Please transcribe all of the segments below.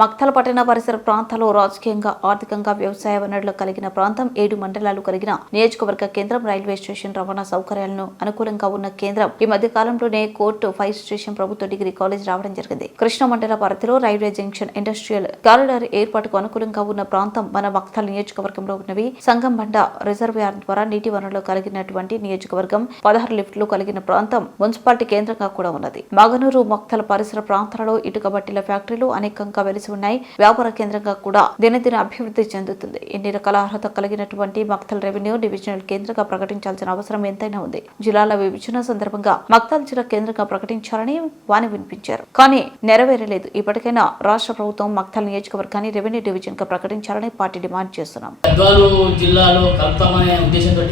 మక్తల్ పట్టణ పరిసర ప్రాంతాల్లో రాజకీయంగా ఆర్థికంగా వ్యవసాయ వనరులు కలిగిన ప్రాంతం 7 మండలాలు కలిగిన నియోజకవర్గ కేంద్రం రైల్వే స్టేషన్ రవాణా సౌకర్యాలను అనుకూలంగా ఉన్న కేంద్రం ఈ మధ్య కాలంలోనే కోర్టు ఫైర్ స్టేషన్ ప్రభుత్వ డిగ్రీ కాలేజ్ రావడం జరిగింది. కృష్ణ మండల పరిధిలో రైల్వే జంక్షన్ ఇండస్ట్రియల్ కారిడార్ ఏర్పాటుకు అనుకూలంగా ఉన్న ప్రాంతం మన మక్తల్ నియోజకవర్గంలో ఉన్నవి. సంగంబండ రిజర్వాయర్ ద్వారా నీటి వనరులు కలిగినటువంటి నియోజకవర్గం 16 లిఫ్టులు కలిగిన ప్రాంతం మున్సిపాలిటీ కేంద్రంగా కూడా ఉన్నది. మాగనూరు మక్తల్ పరిసర ప్రాంతాలలో ఇటుక బట్టీల ఫ్యాక్టరీలు అనేకంగా వెలిసి ఉన్నాయి. వ్యాపార కేంద్రంగా కూడా దినదిన అభివృద్ధి చెందుతుంది. ఎన్ని రకాల అర్హత కలిగినటువంటి మక్తల్ రెవెన్యూ డివిజనల్ కేంద్రంగా ప్రకటించాల్సిన అవసరం ఎంతైనా ఉంది. జిల్లాల విభజన సందర్భంగా మక్తల్ జిల్లా కేంద్రంగా ప్రకటించాలని వాని వినిపించారు, కానీ నెరవేరలేదు. ఇప్పటికైనా రాష్ట్ర ప్రభుత్వం మక్తల్ నియోజకవర్గాన్ని రెవెన్యూ డివిజన్ గా ప్రకటించాలని పార్టీ డిమాండ్ చేస్తున్నాం. గద్వాల్ జిల్లాలో కలుపుతామనే ఉద్దేశంతో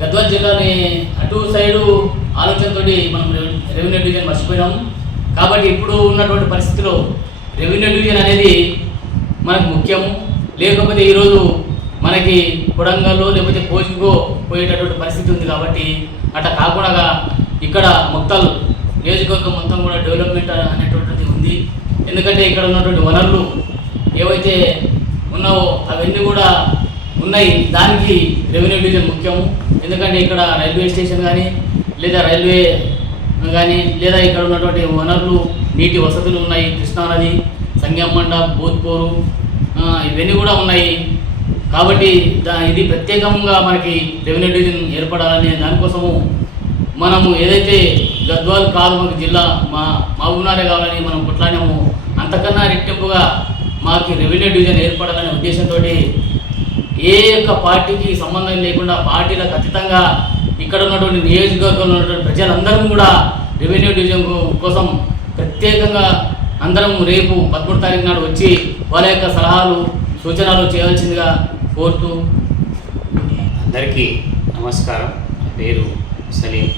గద్వాల్ జిల్లాని అటు సైడు ఆలోచనతో మనం రెవెన్యూ డివిజన్ మర్చిపోయినాం. కాబట్టి ఇప్పుడు ఉన్నటువంటి పరిస్థితిలో రెవెన్యూ డివిజన్ అనేది మనకు ముఖ్యము. లేకపోతే ఈరోజు మనకి కొడంగల్లో లేకపోతే కోచింగ్కో పోయేటటువంటి పరిస్థితి ఉంది. కాబట్టి అట్లా కాకుండా ఇక్కడ మక్తల్ నియోజకవర్గం మొత్తం కూడా డెవలప్మెంట్ అనేటువంటిది ఉంది. ఎందుకంటే ఇక్కడ ఉన్నటువంటి వనరులు ఏవైతే ఉన్నావో అవన్నీ కూడా ఉన్నాయి. దానికి రెవెన్యూ డివిజన్ ముఖ్యము. ఎందుకంటే ఇక్కడ రైల్వే స్టేషన్ కానీ లేదా రైల్వే కానీ లేదా ఇక్కడ ఉన్నటువంటి వనరులు నీటి వసతులు ఉన్నాయి. కృష్ణానది, సంగమండ, బోధ్పూరు ఇవన్నీ కూడా ఉన్నాయి. కాబట్టి ఇది ప్రత్యేకంగా మనకి రెవెన్యూ డివిజన్ ఏర్పడాలనే దానికోసము మనము ఏదైతే గద్వాల్ కాదు మనకు జిల్లా మహబూబ్నగర్ కావాలని మనం కొట్లాడాము, అంతకన్నా రెట్టింపుగా మాకు రెవెన్యూ డివిజన్ ఏర్పడాలనే ఉద్దేశంతో ఏ యొక్క పార్టీకి సంబంధం లేకుండా పార్టీలకు అతీతంగా ఇక్కడ ఉన్నటువంటి నియోజకవర్గంలో ఉన్నటువంటి ప్రజలందరం కూడా రెవెన్యూ డివిజన్ కోసం ప్రత్యేకంగా అందరం రేపు 13 తారీఖు నాడు వచ్చి వాళ్ళ యొక్క సలహాలు సూచనలు చేయవలసిందిగా కోరుతూ. అందరికీ నమస్కారం. నా పేరు Saleem,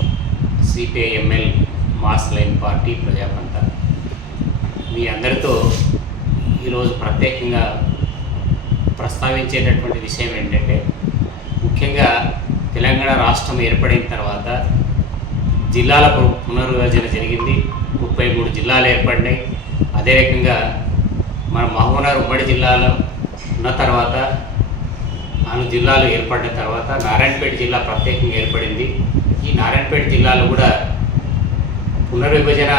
CPIML mass line party ప్రజాపంత. మీ అందరితో ఈరోజు ప్రత్యేకంగా ప్రస్తావించేటటువంటి విషయం ఏంటంటే, ముఖ్యంగా తెలంగాణ రాష్ట్రం ఏర్పడిన తర్వాత జిల్లాల పునర్విభజన జరిగింది. 33 జిల్లాలు ఏర్పడినాయి. అదే రకంగా మన మహబూబ్నగర్ ఉమ్మడి జిల్లాలో ఉన్న తర్వాత 4 జిల్లాలు ఏర్పడిన తర్వాత నారాయణపేట జిల్లా ప్రత్యేకంగా ఏర్పడింది. ఈ నారాయణపేట జిల్లాలో కూడా పునర్విభజన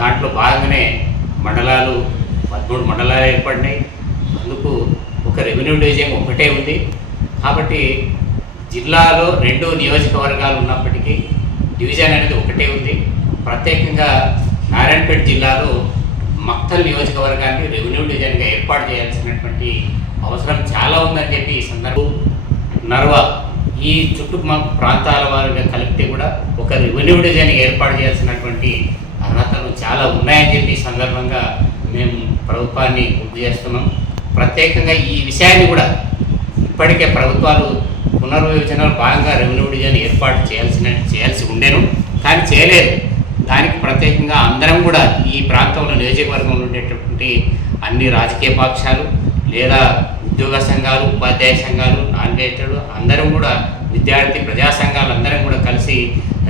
దాంట్లో భాగంగానే మండలాలు 13 మండలాలు ఏర్పడినాయి. అందుకు ఒక రెవెన్యూ డివిజన్ ఒకటే ఉంది. కాబట్టి జిల్లాలో 2 నియోజకవర్గాలు ఉన్నప్పటికీ డివిజన్ అనేది ఒకటే ఉంది. ప్రత్యేకంగా నారాయణపేట జిల్లాలో మక్తల్ నియోజకవర్గాన్ని రెవెన్యూ డివిజన్గా ఏర్పాటు చేయాల్సినటువంటి అవసరం చాలా ఉందని చెప్పి ఈ సందర్భం నర్వా ఈ చుట్టూ ప్రాంతాల వారిగా కలిపితే కూడా ఒక రెవెన్యూ డివిజన్ ఏర్పాటు చేయాల్సినటువంటి అర్హతలు చాలా ఉన్నాయని చెప్పి ఈ సందర్భంగా మేము ప్రభుత్వాన్ని గుర్తు చేస్తున్నాం. ప్రత్యేకంగా ఈ విషయాన్ని కూడా ఇప్పటికే ప్రభుత్వాలు పునర్విభజనలో భాగంగా రెవెన్యూ డివిజన్ ఏర్పాటు చేయాల్సి ఉండేను, కానీ చేయలేదు. దానికి ప్రత్యేకంగా అందరం కూడా ఈ ప్రాంతంలో నియోజకవర్గంలో ఉండేటటువంటి అన్ని రాజకీయ పక్షాలు లేదా ఉద్యోగ సంఘాలు, ఉపాధ్యాయ సంఘాలు, నాన్వేటెడ్ అందరం కూడా విద్యార్థి ప్రజా సంఘాలు అందరం కూడా కలిసి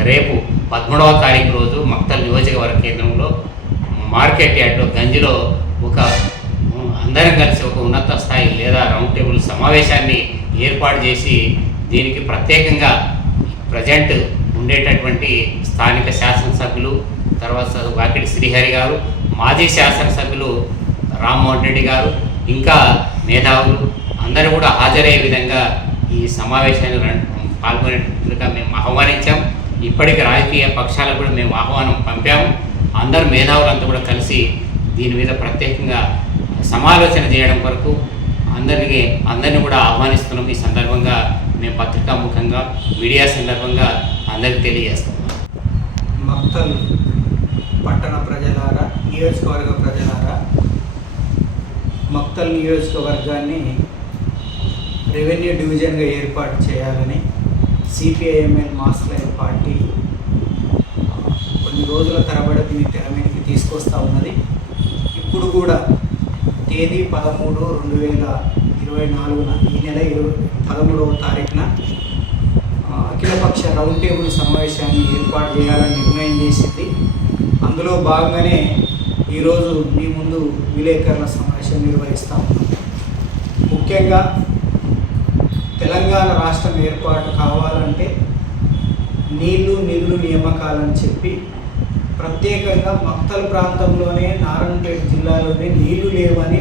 రేపు 13వ తారీఖు రోజు మక్తల్ నియోజకవర్గ కేంద్రంలో మార్కెట్ యార్డ్లో గంజిలో ఒక అందరం కలిసి ఒక ఉన్నత స్థాయి లేదా రౌండ్ టేబుల్ సమావేశాన్ని ఏర్పాటు చేసి దీనికి ప్రత్యేకంగా ప్రజెంట్ ఉండేటటువంటి స్థానిక శాసనసభ్యులు, తర్వాత వాకిడి శ్రీహరి గారు, మాజీ శాసనసభ్యులు రామ్మోహన్ రెడ్డి గారు, ఇంకా మేధావులు అందరూ కూడా హాజరయ్యే విధంగా ఈ సమావేశాన్ని పాల్గొనేట్టుగా మేము ఆహ్వానించాం. ఇప్పటికీ రాజకీయ పక్షాలకు కూడా మేము ఆహ్వానం పంపాము. అందరూ మేధావులంతా కూడా కలిసి దీని మీద ప్రత్యేకంగా సమాలోచన చేయడం కొరకు అందరినీ కూడా ఆహ్వానిస్తున్నాం. ఈ సందర్భంగా మేము పత్రికాముఖంగా మీడియా సందర్భంగా అందరికీ తెలియజేస్తాం. మక్తల్ పట్టణ ప్రజలారా, నియోజకవర్గ ప్రజలారా, మక్తల్ నియోజకవర్గాన్ని రెవెన్యూ డివిజన్గా ఏర్పాటు చేయాలని సిపిఐఎంఎల్ మాస్ లైన్ పార్టీ కొన్ని రోజుల తరబడి దీన్ని తెర మీదకి తీసుకొస్తూ ఉన్నది. ఇప్పుడు కూడా తేదీ 13/2024 ఈ నెల 13వ తారీఖున అఖిలపక్ష రౌండ్ టేబుల్ సమావేశాన్ని ఏర్పాటు చేయాలని నిర్ణయం చేసింది. అందులో భాగంగానే ఈరోజు మీ ముందు విలేకరుల సమావేశం నిర్వహిస్తా ఉన్నాం. ముఖ్యంగా తెలంగాణ రాష్ట్రం ఏర్పాటు కావాలంటే నీళ్లు నిధులు నియామకాలని చెప్పి ప్రత్యేకంగా మక్తల్ ప్రాంతంలోనే నారాయణపేట జిల్లాలోనే నీళ్లు లేవని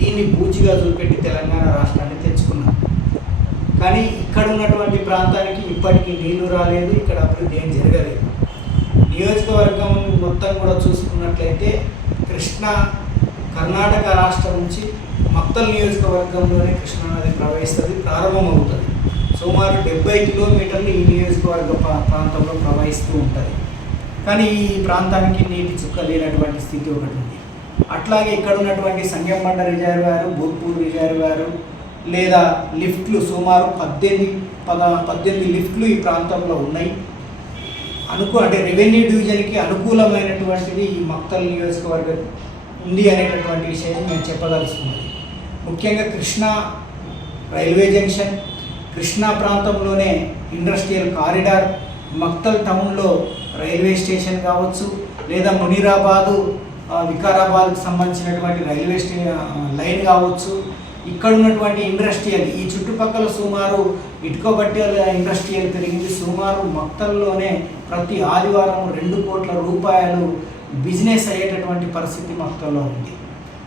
దీన్ని పూచిగా చూపెట్టి తెలంగాణ రాష్ట్రాన్ని తెచ్చుకున్నాం. కానీ ఇక్కడ ఉన్నటువంటి ప్రాంతానికి ఇప్పటికీ నీళ్లు రాలేదు, ఇక్కడ అభివృద్ధి ఏం జరగలేదు. నియోజకవర్గం మొత్తం కూడా చూసుకున్నట్లయితే కృష్ణా కర్ణాటక రాష్ట్రం నుంచి మక్తల్ నియోజకవర్గంలోనే కృష్ణా నది ప్రవహిస్తుంది, ప్రారంభమవుతుంది. సుమారు 70 కిలోమీటర్లు ఈ నియోజకవర్గ ప్రాంతంలో ప్రవహిస్తూ ఉంటుంది. కానీ ఈ ప్రాంతానికి నీటి చుక్క లేనటువంటి స్థితి ఒకటి ఉంది. అట్లాగే ఇక్కడ ఉన్నటువంటి సంగెంబండ రిజర్వాయర్, భూత్పూర్ రిజర్వాయర్ లేదా లిఫ్ట్లు సుమారు 18 లిఫ్ట్లు ఈ ప్రాంతంలో ఉన్నాయి. అంటే రెవెన్యూ డివిజన్కి అనుకూలమైనటువంటిది ఈ మక్తల్ నియోజకవర్గం ఉంది అనేటటువంటి విషయాన్ని మేము చెప్పదలుచుకున్నది. ముఖ్యంగా కృష్ణా రైల్వే జంక్షన్, కృష్ణా ప్రాంతంలోనే ఇండస్ట్రియల్ కారిడార్, మక్తల్ టౌన్లో రైల్వే స్టేషన్ కావచ్చు, లేదా మునీరాబాదు వికారాబాద్కి సంబంధించినటువంటి రైల్వే లైన్ కావచ్చు, ఇక్కడ ఉన్నటువంటి ఇండస్ట్రియల్ ఈ చుట్టుపక్కల సుమారు ఇటుకబట్టెల ఇండస్ట్రియల్ పెరిగింది. సుమారు మక్తల్లోనే ప్రతి ఆదివారం 2 కోట్ల రూపాయలు బిజినెస్ అయ్యేటటువంటి పరిస్థితి మక్తల్లో ఉంది.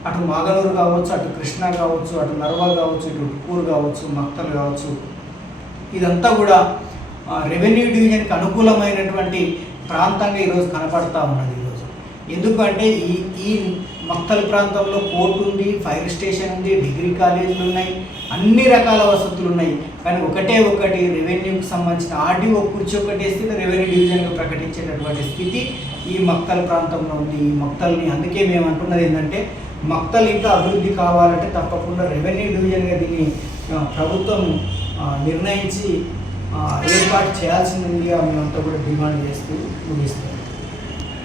అటు మాగనూరు కావచ్చు, అటు కృష్ణా కావచ్చు, అటు నర్వల్ కావచ్చు, ఇటు ఉట్కూరు కావచ్చు, మక్తల్ కావచ్చు, ఇదంతా కూడా రెవెన్యూ డివిజన్కి అనుకూలమైనటువంటి ప్రాంతంగా ఈరోజు కనపడతా ఉన్నది. ఈరోజు ఎందుకంటే ఈ మక్తల్ ప్రాంతంలో కోర్టు ఉంది, ఫైర్ స్టేషన్ ఉంది, డిగ్రీ కాలేజీలు ఉన్నాయి, అన్ని రకాల వసతులు ఉన్నాయి. కానీ ఒకటి రెవెన్యూకి సంబంధించిన ఆర్డీఓ కుర్చీ ఒకటేస్తే రెవెన్యూ డివిజన్గా ప్రకటించేటటువంటి స్థితి ఈ మక్తల్ ప్రాంతంలో ఉంది. ఈ మక్తల్ని అందుకే మేము అంటున్నది ఏంటంటే మక్తల్ ఇంకా అభివృద్ధి కావాలంటే తప్పకుండా రెవెన్యూ డివిజన్గా దీన్ని ప్రభుత్వం నిర్ణయించి ఏర్పాటు చేయాల్సిందిగా మేమంతా కూడా డిమాండ్ చేస్తూ ముగిస్తాం.